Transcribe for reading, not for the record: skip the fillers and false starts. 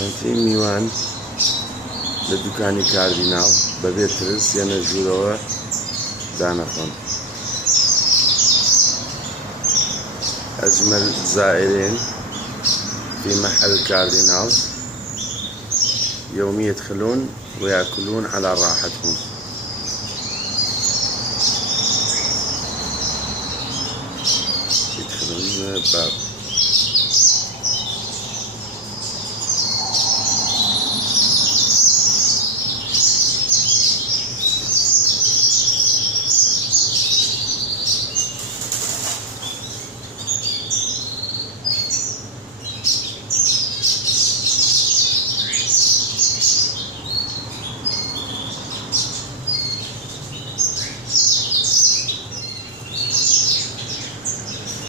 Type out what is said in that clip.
مانتی میوان لە دوکانی کاردیناڵ بەبێ ترس یەنە ژوورەوە دانەخۆن. أجمل زائرين في محل كاردينال يوم يدخلون ويأكلون على راحتهم. يدخلون باب